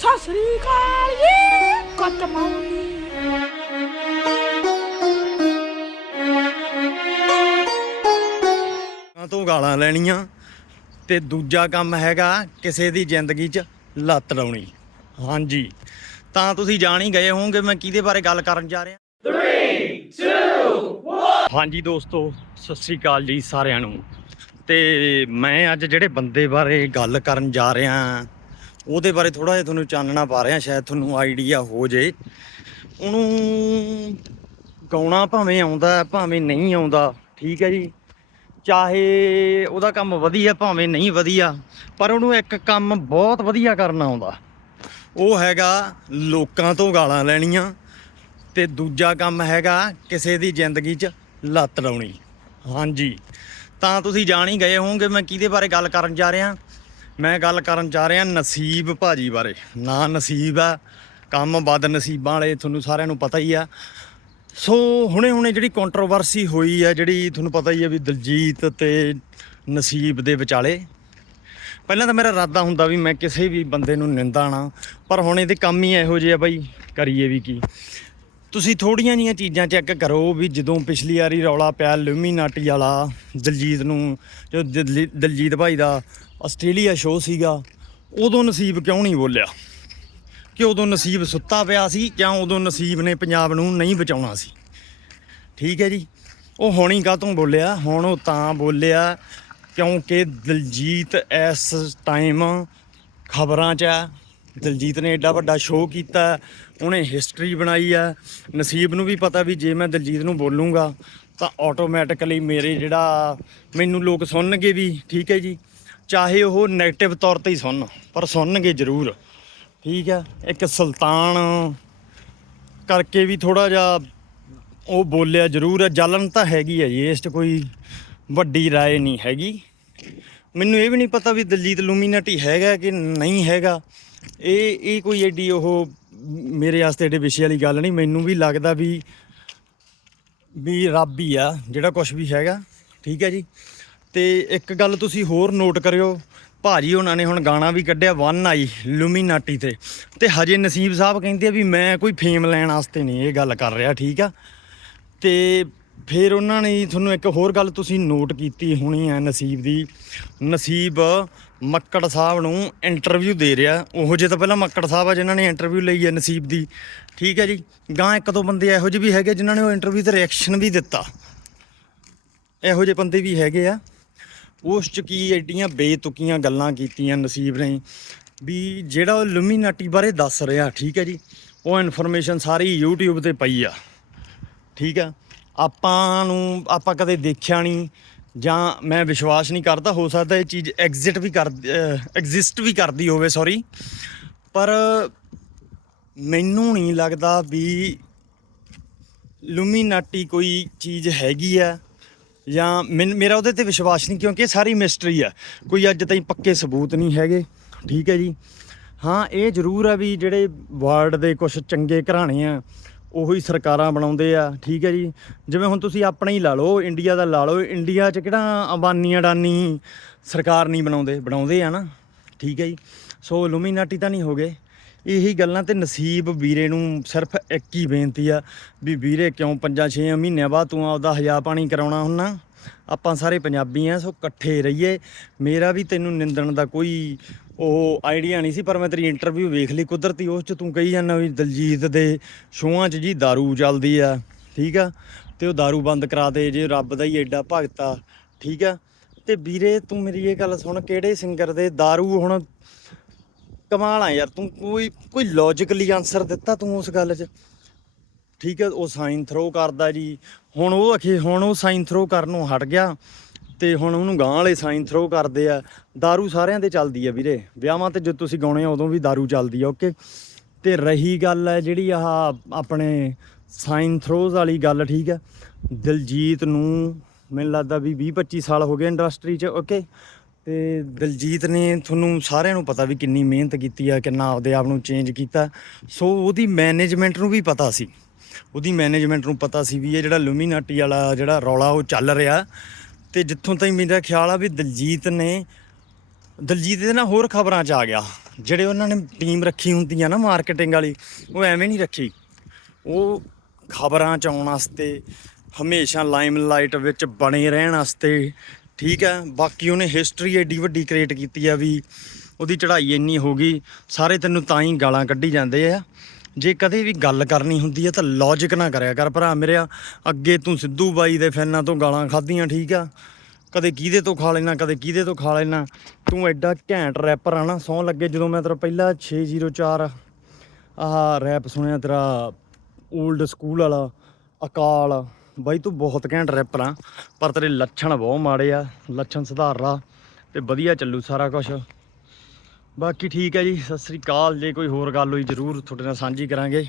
ਸਤਿ ਸ੍ਰੀ ਅਕਾਲ ਜੀ ਮਾਰਨਿੰਗ ਲੋਕਾਂ ਤੋਂ ਗਾਲਾਂ ਲੈਣੀਆਂ ਤੇ ਦੂਜਾ ਕੰਮ ਹੈਗਾ ਕਿਸੇ ਦੀ ਜ਼ਿੰਦਗੀ 'ਚ ਲੱਤ ਲਾਉਣੀ। ਹਾਂਜੀ। ਤਾਂ ਤੁਸੀਂ ਜਾਣ ਹੀ ਗਏ ਹੋਵੋਗੇ ਮੈਂ ਕਿਹਦੇ ਬਾਰੇ ਗੱਲ ਕਰਨ ਜਾ ਰਿਹਾ। 3 2 1 ਹਾਂਜੀ ਦੋਸਤੋ ਸਤਿ ਸ੍ਰੀ ਅਕਾਲ ਜੀ ਸਾਰਿਆਂ ਨੂੰ। ਤੇ ਮੈਂ ਅੱਜ ਜਿਹੜੇ ਬੰਦੇ ਬਾਰੇ ਗੱਲ ਕਰਨ ਜਾ ਰਿਹਾ ਉਹਦੇ ਬਾਰੇ ਥੋੜਾ ਜਿਹਾ ਤੁਹਾਨੂੰ ਚਾਨਣਾ ਪਾ ਰਿਹਾ, ਸ਼ਾਇਦ ਤੁਹਾਨੂੰ ਆਈਡੀਆ ਹੋ ਜੇ। ਉਹਨੂੰ ਗਾਉਣਾ ਭਾਵੇਂ ਆਉਂਦਾ, ਭਾਵੇਂ ਨਹੀਂ ਆਉਂਦਾ, ਠੀਕ ਹੈ ਜੀ। ਚਾਹੇ ਉਹਦਾ ਕੰਮ ਵਧੀਆ, ਭਾਵੇਂ ਨਹੀਂ ਵਧੀਆ, ਪਰ ਉਹਨੂੰ ਇੱਕ ਕੰਮ ਬਹੁਤ ਵਧੀਆ ਕਰਨਾ ਆਉਂਦਾ। ਉਹ ਹੈਗਾ ਲੋਕਾਂ ਤੋਂ ਗਾਲਾਂ ਲੈਣੀਆਂ ਤੇ ਦੂਜਾ ਕੰਮ ਹੈਗਾ ਕਿਸੇ ਦੀ ਜ਼ਿੰਦਗੀ 'ਚ ਲੱਤ ਲਾਉਣੀ। ਹਾਂਜੀ। ਤਾਂ ਤੁਸੀਂ ਜਾਣ ਹੀ ਗਏ ਹੋਵੋਗੇ ਮੈਂ ਕਿਹਦੇ ਬਾਰੇ ਗੱਲ ਕਰਨ ਜਾ ਰਿਹਾ। ਮੈਂ ਗੱਲ ਕਰਨ ਜਾ ਰਿਹਾ ਨਸੀਬ ਭਾਜੀ ਬਾਰੇ। ਨਾ ਨਸੀਬ ਆ, ਕੰਮ ਬਦ ਨਸੀਬਾਂ ਵਾਲੇ ਤੁਹਾਨੂੰ ਸਾਰਿਆਂ ਨੂੰ ਪਤਾ ਹੀ ਆ। ਸੋ ਹੁਣੇ ਹੁਣੇ ਜਿਹੜੀ ਕੰਟਰੋਵਰਸੀ ਹੋਈ ਆ, ਜਿਹੜੀ ਤੁਹਾਨੂੰ ਪਤਾ ਹੀ ਹੈ ਵੀ ਦਲਜੀਤ ਤੇ ਨਸੀਬ ਦੇ ਵਿਚਾਲੇ। ਪਹਿਲਾਂ ਤਾਂ ਮੇਰਾ ਇਰਾਦਾ ਹੁੰਦਾ ਵੀ ਮੈਂ ਕਿਸੇ ਵੀ ਬੰਦੇ ਨੂੰ ਨਿੰਦਾ ਨਾ, ਪਰ ਹੁਣ ਇਹਦੇ ਕੰਮ ਹੀ ਇਹੋ ਜਿਹੇ ਆ ਬਾਈ, ਕਰੀਏ ਵੀ ਕੀ। ਤੁਸੀਂ ਥੋੜੀਆਂ ਜੀਆਂ ਚੀਜ਼ਾਂ ਚੈੱਕ ਕਰੋ ਵੀ ਜਦੋਂ ਪਿਛਲੀ ਵਾਰੀ ਰੌਲਾ ਪਿਆ ਲੂਮੀਨਾਟੀ ਵਾਲਾ ਦਲਜੀਤ ਨੂੰ, ਜੋ ਦਿਲੀ- ਦਲਜੀਤ ਭਾਈ ਦਾ ਆਸਟ੍ਰੇਲੀਆ ਸ਼ੋਅ ਸੀਗਾ। ਉਦੋਂ ਨਸੀਬ ਕਿਉਂ ਨਹੀਂ ਬੋਲਿਆ? ਕਿ ਉਦੋਂ ਨਸੀਬ ਸੁੱਤਾ ਪਿਆ ਸੀ ਕਿਉਂ ਉਦੋਂ ਨਸੀਬ ਨੇ ਪੰਜਾਬ ਨੂੰ ਨਹੀਂ ਬਚਾਉਣਾ ਸੀ? ਠੀਕ ਹੈ ਜੀ। ਉਹ ਹੁਣ ਹੀ ਕਾਹਤੋਂ ਬੋਲਿਆ? ਹੁਣ ਉਹ ਤਾਂ ਬੋਲਿਆ, ਕਿਉਂਕਿ ਦਿਲਜੀਤ ਇਸ ਟਾਈਮ ਖਬਰਾਂ 'ਚ ਹੈ ਦਿਲਜੀਤ ਨੇ ਐਡਾ ਵੱਡਾ ਸ਼ੋਅ ਕੀਤਾ, ਉਹਨੇ ਹਿਸਟਰੀ ਬਣਾਈ ਆ। ਨਸੀਬ ਨੂੰ ਵੀ ਪਤਾ ਵੀ ਜੇ ਮੈਂ ਦਿਲਜੀਤ ਨੂੰ ਬੋਲੂੰਗਾ, ਤਾਂ ਆਟੋਮੈਟਿਕਲੀ ਮੇਰੇ ਜਿਹੜਾ ਮੈਨੂੰ ਲੋਕ ਸੁਣਨਗੇ ਵੀ, ਠੀਕ ਹੈ ਜੀ। ਚਾਹੇ ਉਹ ਨੈਗੇਟਿਵ ਤੌਰ ਤੇ ਹੀ ਸੁਣਨ ਪਰ ਸੁਣਨਗੇ ਜ਼ਰੂਰ। ਠੀਕ ਹੈ? ਇੱਕ ਸੁਲਤਾਨ ਕਰਕੇ ਵੀ ਥੋੜਾ ਜਿਹਾ ਉਹ ਬੋਲਿਆ ਜ਼ਰੂਰ ਹੈ, ਜਲਨ ਤਾਂ ਹੈਗੀ ਹੈ ਜੀ, ਇਸ 'ਚ ਕੋਈ ਵੱਡੀ رائے ਨਹੀਂ ਹੈਗੀ। ਮੈਨੂੰ ਇਹ ਵੀ ਨਹੀਂ ਪਤਾ ਵੀ ਦਲਜੀਤ ਲੂਮੀਨਾਟੀ ਹੈਗਾ ਕਿ ਨਹੀਂ ਹੈਗਾ। ਇਹ ਇਹ ਕੋਈ ਐਡੀ ਉਹ ਮੇਰੇ ਵਾਸਤੇ ਐਡੇ ਵਿਸ਼ੇ ਵਾਲੀ ਗੱਲ ਨਹੀਂ, ਮੈਨੂੰ ਵੀ ਲੱਗਦਾ ਵੀ ਵੀ ਰੱਬ ਹੀ ਆ, ਜਿਹੜਾ ਕੁਝ ਵੀ ਹੈਗਾ। ਠੀਕ ਹੈ ਜੀ? ਤੇ ਇੱਕ ਗੱਲ ਤੁਸੀਂ ਹੋਰ ਨੋਟ ਕਰਿਓ। ਭਾਜੀ ਉਹਨਾਂ ਨੇ ਹੁਣ ਗਾਣਾ ਵੀ ਕੱਢਿਆ ਵਨ ਆਈ ਲੂਮੀਨਾਟੀ ਤੇ। ਤੇ ਹਜੇ ਨਸੀਬ ਸਾਹਿਬ ਕਹਿੰਦੇ ਆ ਵੀ ਮੈਂ ਕੋਈ ਫੇਮ ਲੈਣ ਵਾਸਤੇ ਨਹੀਂ ਇਹ ਗੱਲ ਕਰ ਰਿਹਾ, ਠੀਕ ਆ? ਤੇ ਫਿਰ ਉਹਨਾਂ ਨੇ ਤੁਹਾਨੂੰ ਇੱਕ ਹੋਰ ਗੱਲ ਤੁਸੀਂ ਨੋਟ ਕੀਤੀ ਹੋਣੀ ਹੈ ਨਸੀਬ ਦੀ। ਨਸੀਬ ਮੱਕੜ ਸਾਹਿਬ ਨੂੰ ਇੰਟਰਵਿਊ ਦੇ ਰਿਹਾ। ਉਹੋ ਜਿਹੇ ਤਾਂ ਪਹਿਲਾਂ ਮੱਕੜ ਸਾਹਿਬ ਆ ਜਿਨ੍ਹਾਂ ਨੇ ਇੰਟਰਵਿਊ ਲਈ ਹੈ ਨਸੀਬ ਦੀ। ਠੀਕ ਹੈ ਜੀ? ਗਾਂ ਇੱਕ ਦੋ ਬੰਦੇ ਇਹੋ ਜਿਹੇ ਵੀ ਹੈਗੇ ਜਿਨ੍ਹਾਂ ਨੇ ਉਹ ਇੰਟਰਵਿਊ ਤੇ ਰਿਐਕਸ਼ਨ ਵੀ ਦਿੱਤਾ। ਇਹੋ ਜਿਹੇ ਬੰਦੇ ਵੀ ਹੈਗੇ ਆ। ਉਸ ਚ ਕੀ ਐਡੀਆਂ ਬੇਤੁਕੀਆਂ ਗੱਲਾਂ ਕੀਤੀਆਂ ਨਸੀਬ ਨੇ ਵੀ ਜਿਹੜਾ ਉਹ ਲੂਮੀਨਾਟੀ ਬਾਰੇ ਦੱਸ ਰਿਹਾ, ਠੀਕ ਹੈ ਜੀ, ਉਹ ਇਨਫੋਰਮੇਸ਼ਨ ਸਾਰੀ YouTube ਤੇ ਪਈ ਆ, ਠੀਕ ਆ ਆਪਾਂ ਨੂੰ, ਆਪਾਂ ਕਦੇ ਦੇਖਿਆ ਨਹੀਂ ਜਾਂ ਮੈਂ ਵਿਸ਼ਵਾਸ ਨਹੀਂ ਕਰਦਾ, ਹੋ ਸਕਦਾ ਇਹ ਚੀਜ਼ ਐਗਜ਼ਿਟ ਵੀ ਕਰ ਐਗਜ਼ਿਸਟ ਵੀ ਕਰਦੀ ਹੋਵੇ ਸੌਰੀ ਪਰ ਮੈਨੂੰ ਨਹੀਂ ਲੱਗਦਾ ਵੀ ਲੂਮੀਨਾਟੀ ਕੋਈ ਚੀਜ਼ ਹੈਗੀ ਆ। ਜਾਂ ਮੈਨ- ਮੇਰਾ ਉਹਦੇ ਤੇ ਵਿਸ਼ਵਾਸ ਨਹੀਂ ਕਿਉਂਕਿ ਇਹ ਸਾਰੀ ਮਿਸਟਰੀ ਆ। ਕੋਈ ਅੱਜ ਤਾਈਂ ਪੱਕੇ ਸਬੂਤ ਨਹੀਂ ਹੈਗੇ। ਠੀਕ ਹੈ ਜੀ। ਹਾਂ, ਇਹ ਜ਼ਰੂਰ ਆ ਵੀ ਜਿਹੜੇ ਵਰਲਡ ਦੇ ਕੁਝ ਚੰਗੇ ਘਰਾਣੇ ਆ, ਉਹੀ ਸਰਕਾਰਾਂ ਬਣਾਉਂਦੇ ਆ। ਠੀਕ ਹੈ ਜੀ। ਜਿਵੇਂ ਹੁਣ ਤੁਸੀਂ ਆਪਣਾ ਹੀ ਲਾ ਲਓ ਇੰਡੀਆ ਦਾ ਲਾ ਲਓ ਇੰਡੀਆ 'ਚ ਕਿਹੜਾ ਅੰਬਾਨੀ ਅਡਾਨੀ ਸਰਕਾਰ ਨਹੀਂ ਬਣਾਉਂਦੇ ਬਣਾਉਂਦੇ ਆ ਨਾ। ਠੀਕ ਹੈ ਜੀ। ਸੋ ਲੂਮੀਨਾਟੀ ਤਾਂ ਨਹੀਂ ਹੋ ਗਏ। ਇਹੀ ਗੱਲਾਂ ਤੇ ਨਸੀਬ ਵੀਰੇ ਨੂੰ ਸਿਰਫ ਇੱਕ ਹੀ ਬੇਨਤੀ ਆ ਵੀ ਵੀਰੇ ਕਿਉਂ ਪੰਜਾਂ 6 ਮਹੀਨਿਆਂ ਬਾਅਦ ਤੂੰ ਆਪਦਾ ਹਜਾ ਪਾਣੀ ਕਰਾਉਣਾ ਹੁੰਨਾ ਆਪਾਂ ਸਾਰੇ ਪੰਜਾਬੀ ਆ ਸੋ ਇਕੱਠੇ ਰਹੀਏ ਮੇਰਾ ਵੀ ਤੈਨੂੰ ਨਿੰਦਣ ਦਾ ਕੋਈ ਉਹ ਆਈਡੀਆ ਨਹੀਂ ਸੀ ਪਰ ਮੈਂ ਤੇਰੀ ਇੰਟਰਵਿਊ ਵੇਖ ਲਈ ਕੁਦਰਤੀ ਉਸ ਚ ਤੂੰ ਕਹੀ ਜਾਂਦਾ ਵੀ ਦਲਜੀਤ ਦੇ ਸ਼ੋਆਂ 'ਚ ਜੀ दारू ਚੱਲਦੀ ਆ ਠੀਕ ਆ ਤੇ ਉਹ दारू ਬੰਦ ਕਰਾ ਦੇ ਜੇ ਰੱਬ ਦਾ ਹੀ ਐਡਾ ਭਗਤ ਆ ਠੀਕ ਆ ਤੇ ਵੀਰੇ ਤੂੰ ਮੇਰੀ ਇਹ ਗੱਲ ਸੁਣ ਕਿਹੜੇ ਸਿੰਗਰ ਦੇ दारू ਹੁਣ ਕਮਾਲ ਆ ਯਾਰ ਤੂੰ ਕੋਈ ਕੋਈ ਲੌਜੀਕਲੀ ਆਨਸਰ ਦਿੱਤਾ ਤੂੰ ਉਸ ਗੱਲ 'ਚ ਠੀਕ ਹੈ ਉਹ ਸਾਈਨ ਥਰੋ ਕਰਦਾ ਜੀ ਹੁਣ ਉਹ ਅਖੇ ਹੁਣ ਉਹ ਸਾਈਨ ਥਰੋ ਕਰਨੋਂ ਹਟ ਗਿਆ ਤੇ ਹੁਣ ਉਹਨੂੰ ਗਾਂ ਵਾਲੇ ਸਾਈਨ ਥਰੋ ਕਰਦੇ ਆ दारू ਸਾਰਿਆਂ ਦੇ ਚੱਲਦੀ ਆ ਵੀਰੇ ਵਿਆਹਾਂ ਤੇ ਜਦ ਤੁਸੀਂ ਗਾਉਣੇ ਆ ਉਦੋਂ ਵੀ दारू ਚੱਲਦੀ ਆ ਓਕੇ ਤੇ ਰਹੀ ਗੱਲ ਹੈ ਜਿਹੜੀ ਆਹ ਆਪਣੇ ਸਾਈਨ ਥਰੋਜ਼ ਵਾਲੀ ਗੱਲ ਠੀਕ ਹੈ ਦਿਲਜੀਤ ਨੂੰ ਮੈਨੂੰ ਲੱਗਦਾ ਵੀ 20 25 ਸਾਲ ਹੋ ਗਏ ਇੰਡਸਟਰੀ 'ਚ ਓਕੇ ਤੇ ਦਲਜੀਤ ਨੇ ਤੁਹਾਨੂੰ ਸਾਰਿਆਂ ਨੂੰ ਪਤਾ ਵੀ ਕਿੰਨੀ ਮਿਹਨਤ ਕੀਤੀ ਆ, ਕਿੰਨਾ ਆਪਦੇ ਆਪ ਨੂੰ ਚੇਂਜ ਕੀਤਾ। ਸੋ ਉਹਦੀ ਮੈਨੇਜਮੈਂਟ ਨੂੰ ਵੀ ਪਤਾ ਸੀ। ਉਹਦੀ ਮੈਨੇਜਮੈਂਟ ਨੂੰ ਪਤਾ ਸੀ ਵੀ ਇਹ ਜਿਹੜਾ ਲੂਮੀਨਾਟੀ ਵਾਲਾ ਜਿਹੜਾ ਰੌਲਾ ਉਹ ਚੱਲ ਰਿਹਾ। ਤੇ ਜਿੱਥੋਂ ਤਾਈਂ ਮੇਰਾ ਖਿਆਲ ਆ ਵੀ ਦਲਜੀਤ ਨੇ, ਦਲਜੀਤ ਦੇ ਨਾ ਹੋਰ ਖਬਰਾਂ 'ਚ ਆ ਗਿਆ। ਜਿਹੜੇ ਉਹਨਾਂ ਨੇ ਟੀਮ ਰੱਖੀ ਹੁੰਦੀ ਆ ਨਾ ਮਾਰਕੀਟਿੰਗ ਵਾਲੀ, ਉਹ ਐਵੇਂ ਨਹੀਂ ਰੱਖੀ। ਉਹ ਖਬਰਾਂ 'ਚ ਆਉਣ ਵਾਸਤੇ, ਹਮੇਸ਼ਾ ਲਾਈਮਲਾਈਟ ਵਿੱਚ ਬਣੇ ਰਹਿਣ ਵਾਸਤੇ ਠੀਕ ਹੈ, ਬਾਕੀ ਉਹਨੇ ਹਿਸਟਰੀ ਏਡੀ ਵੱਡੀ ਕ੍ਰੀਏਟ ਕੀਤੀ ਆ ਵੀ ਉਹਦੀ ਚੜ੍ਹਾਈ ਇੰਨੀ ਹੋ ਗਈ, ਸਾਰੇ ਤੈਨੂੰ ਤਾਂ ਹੀ ਗਾਲਾਂ ਕੱਢੀ ਜਾਂਦੇ ਆ। ਜੇ ਕਦੇ ਵੀ ਗੱਲ ਕਰਨੀ ਹੁੰਦੀ ਹੈ ਤਾਂ ਲੌਜੀਕ ਨਾ ਕਰਿਆ ਕਰ ਭਰਾ ਮੇਰਿਆ ਅੱਗੇ ਤੂੰ ਸਿੱਧੂ ਬਾਈ ਦੇ ਫੈਨਾਂ ਤੋਂ ਗਾਲਾਂ ਖਾਧੀਆਂ, ਠੀਕ ਆ। ਕਦੇ ਕਿਹਦੇ ਤੋਂ ਖਾ ਲੈਣਾ, ਕਦੇ ਕਿਹਦੇ ਤੋਂ ਖਾ ਲੈਣਾ, ਤੂੰ ਐਡਾ ਘੈਂਟ ਰੈਪਰ ਆ ਨਾ ਸੌ ਲੱਗੇ ਜਦੋਂ ਮੈਂ ਤੇਰਾ ਪਹਿਲਾ 604 ਆਹ ਰੈਪ ਸੁਣਿਆ ਤੇਰਾ 올ਡ ਸਕੂਲ ਵਾਲਾ, ਅਕਾਲ। ਬਾਈ ਤੂੰ ਬਹੁਤ ਘੈਂਟ ਰੈਪਰ ਆ, ਪਰ ਤੇਰੇ ਲੱਛਣ ਬਹੁਤ ਮਾੜੇ ਆ, ਲੱਛਣ ਸੁਧਾਰ ਲਾ ਤੇ ਵਧੀਆ ਚੱਲੂ ਸਾਰਾ ਕੁਝ ਬਾਕੀ ਠੀਕ ਹੈ ਜੀ, ਸਤਿ ਸ੍ਰੀ ਅਕਾਲ, ਜੇ ਕੋਈ ਹੋਰ ਗੱਲ ਹੋਈ ਜ਼ਰੂਰ ਤੁਹਾਡੇ ਨਾਲ ਸਾਂਝੀ ਕਰਾਂਗੇ।